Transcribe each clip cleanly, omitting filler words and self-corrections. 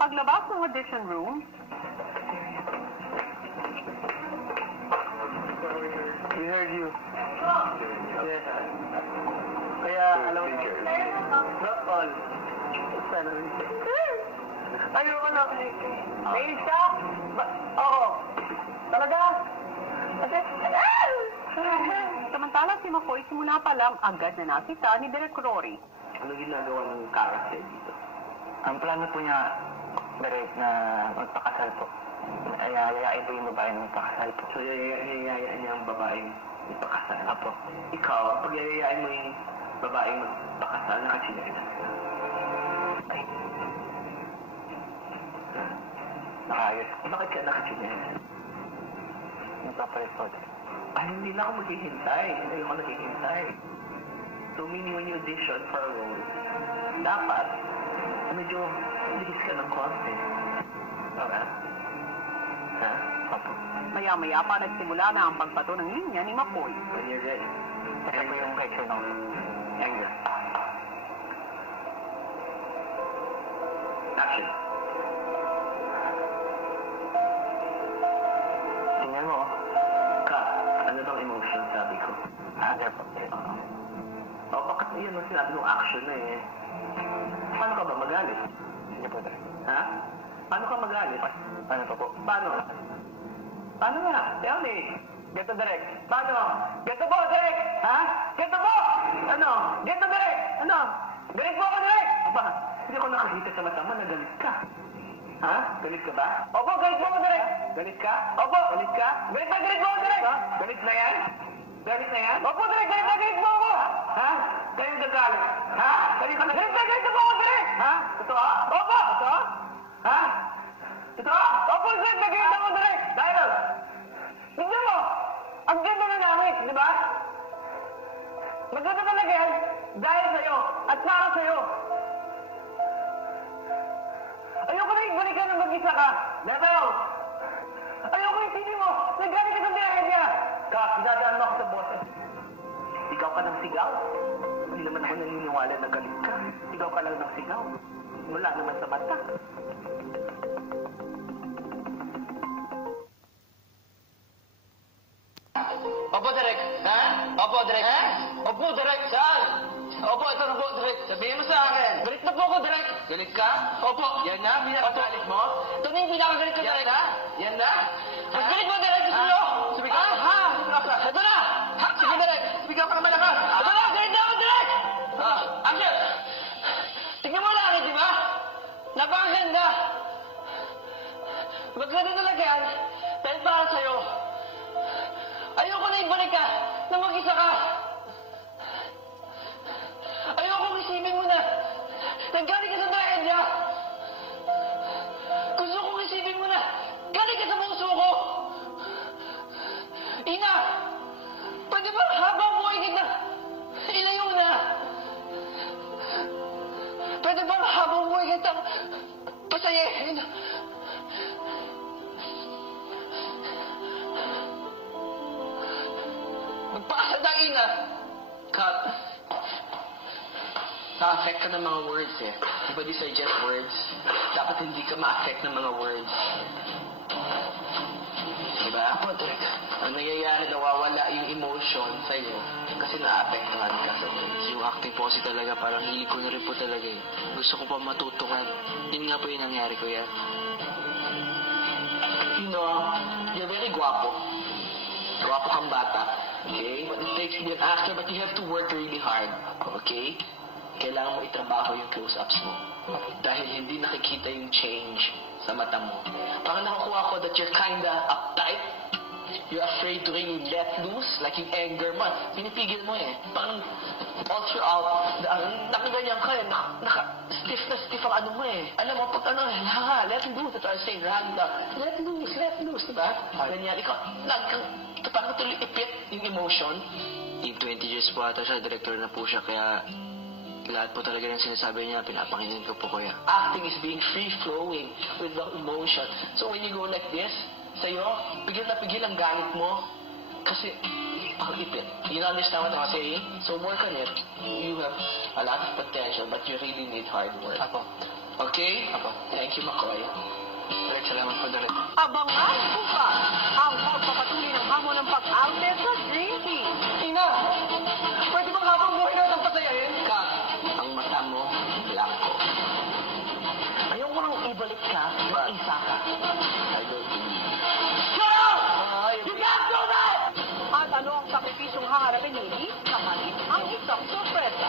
Paglabas ng audition room, We heard you. Yes. Kaya, alam mo, not all. Sana rin. Ayoko na. Nainis ka? Oo. Talaga? Kasi, samantala si McCoy simula pa lang agad na nakita ni Direk Rory. ano ginagawa ng character dito? Ang plano po niya, direct na magpakasal po. Ayayain po yung babae na magpakasal po. So, yayayaan niya ang babaeng magpakasal. Apo. Ikaw, pag yayayain mo yung babaeng magpakasal, nakachinelas ka. Ay. Nakayos. Bakit ka nakachinelas? Magpapalit po. Ay, hindi na ako maghihintay. Hindi ako naghihintay. So, meaning when you audition for a role, dapat, medyo ligis ka ng konti. Para? Ha? Apo. Maya-maya pa nagsimula na ang pagbato ng linya ni McCoy. When you're ready. Ito po yung picture ng Anger. Action. tingnan mo. Ka, ano bang emotion, sabi ko? Anger po. O, bakit yun ang sinabi ng action na eh? Paano ka ba magalit? Sige po, direct. Ha? Paano ka magalit? Ano pa po? Paano? Paano nga? Tell me. Geto, direct. Paano? Geto po, Derek! Ha? Geto po! Ano? Geto, Derek! Ano? Galit po ako, Derek! Aba, hindi ko nakakita sa mata mo na galit ka. Ha? Galit ka ba? Opo, galit po ako, Derek! Galit ka? Opo! Galit ka? Galit po ako, Derek! Ha? Galit na yan? Galit na yan? Opo, Derek! Galit po ako! Ha? Kayo nagagalit? Ha? Galit ka na? Galit po ako, Derek! Ha? Totoo? Opo! Totoo? Ha? Totoo? Opo, Derek! Galit ako, Derek! Dahil, tignan mo! Ang ganda na namin, di ba? Maganda talaga yan dahil sa'yo at para sa'yo. Ayoko na ibalik ka ng mag-isa ka. Level! Ayoko isipin mo, naggaling ka sa biyahe niya. Ka, sinadaan mo ako sa boses. Sigaw ka ng sigaw. Hindi naman ako naniniwala na galit ka. Sigaw ka lang ng sigaw. Wala naman sa mata. Opo, Direk. Ha? Opo, Direk. Ha? Opo, Direk. Saan? Opo, ito na po, Direk. Sabihin mo sa akin. Galit na po ako, Direk. Galit ka? Opo. Yan na? Pinakagalit mo? Ito na yung pinakagalit ko, Direk. Yan na? Mas galit mo, Direk. Gusto nyo? Sumigaw. Ha? Ito na. Ha? Sige, Direk. Sumigaw ka naman ako. Ito na. Galit na ako, Direk. Action. Tingnan mo lang, di ba? Napakaganda. Maganda talaga yan. Dahil para sa'yo. Ayoko na ibalik ka na mag-isa ka. Ayoko isipin mo na nanggaling ka sa trahedya. Gusto kong isipin mo na galing ka sa puso ko. Ina, pwede ba habang buhay kita ilayo na? Pwede ba habang buhay kita pasayahin? Magpakasadain na. Cut. Na-affect ka ng mga words eh. Diba these are just words? Dapat hindi ka ma-affect ng mga words. Diba? Apo, Direk. Ang nangyayari, nawawala yung emotion sa'yo kasi na-affectahan ka sa words. Yung acting po kasi talaga, parang hilig ko na rin po talaga eh. Gusto ko pa matutukan. Yun nga po yung nangyari ko yan. You know, you're very guwapo. Guwapo kang bata. Okay? But it takes to be an actor, but you have to work really hard. Okay? Kailangan mo itrabaho yung close-ups mo. Dahil hindi nakikita yung change sa mata mo. Parang nakukuha ko that you're kinda uptight. You're afraid to really let loose, like yung anger mo. Pinipigil mo eh. Parang all throughout, nakaganyan ka eh. Stiff na stiff ang ano mo eh. Alam mo, pag ano, let loose. That's what I'm saying, Randa. Let loose, diba? Ganyan, ikaw, parang tuloy ipit yung emotion. Team 20 years po ata siya, director na po siya, kaya lahat po talaga ng sinasabi niya, pinapakinggan ko po kuya. Acting is being free-flowing with the emotion. So when you go like this, sa'yo, pigil na pigil ang galit mo kasi parang ipit. You understand what I'm saying? So work on it. You have a lot of potential but you really need hard work. Apo. Okay? Thank you, McCoy. Direk, salamat po, Direk. Abangan kung pa ang pagpapatuloy ng hamon ng pag-arte sa Dream Team. Ina! Pwede bang habang buhay na itong pasayahin? Kat, ang mata mo, blanco. Ayaw ko nang ibalik ka ng isa ka. I don't believe. Shut up! You can't do that! At ano ang sakripisyong haharapin ni Lee kapalit ang isang sorpresa.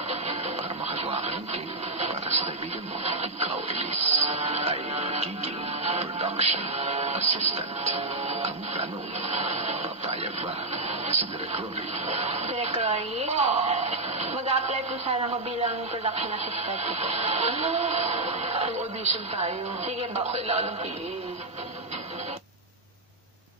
Para makagawa ka ng cake para sa kaibigan mo, ikaw, Elise, ay magiging production assistant. Ang tanong, papayag ba si Direk Rory? Direk Rory? Mag-a-apply po sana ako bilang production assistant ko. Ano? Audition tayo. Sige po. Kailangan ng PA.